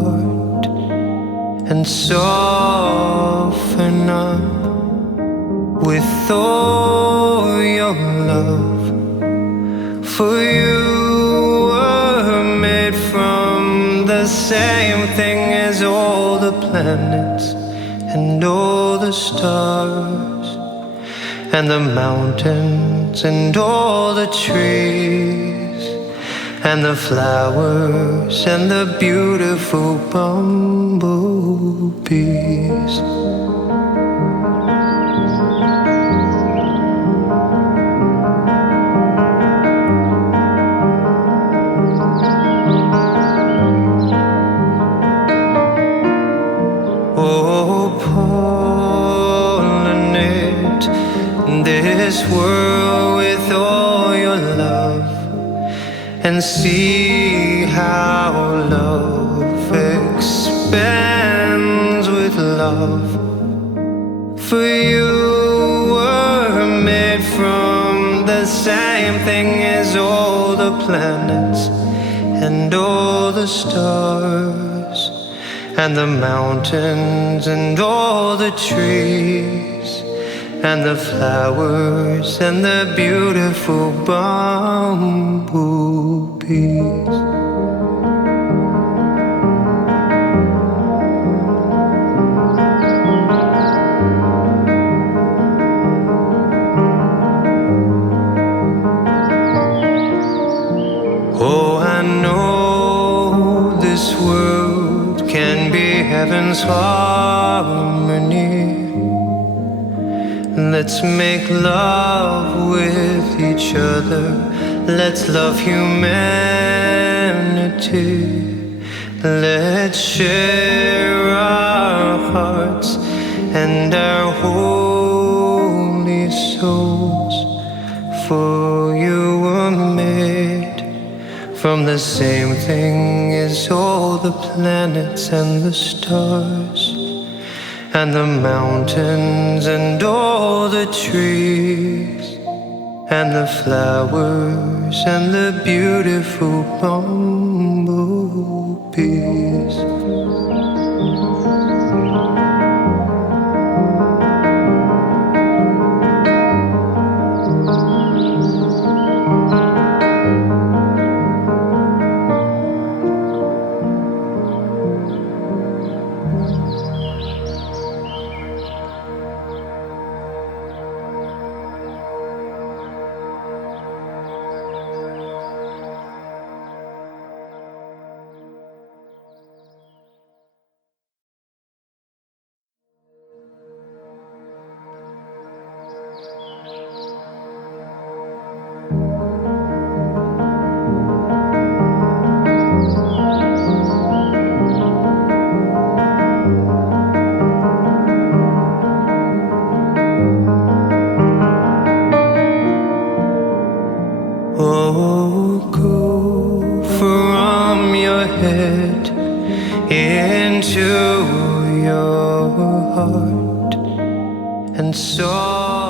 heart and soften up with all your love. For you were made from the same thing as all the planets and all the stars and the mountains and all the trees and the flowers and the beautiful bumblebees. This world with all your love and see how love expands with love. For you were made from the same thing as all the planets and all the stars and the mountains and all the trees and the flowers and the beautiful bumblebees. Oh, I know this world can be heaven's harmony. Let's make love with each other. Let's love humanity. Let's share our hearts and our holy souls. For you were made from the same thing as all the planets and the stars and the mountains and all the trees and the flowers and the beautiful bumblebees. Oh, go from your head into your heart and soul.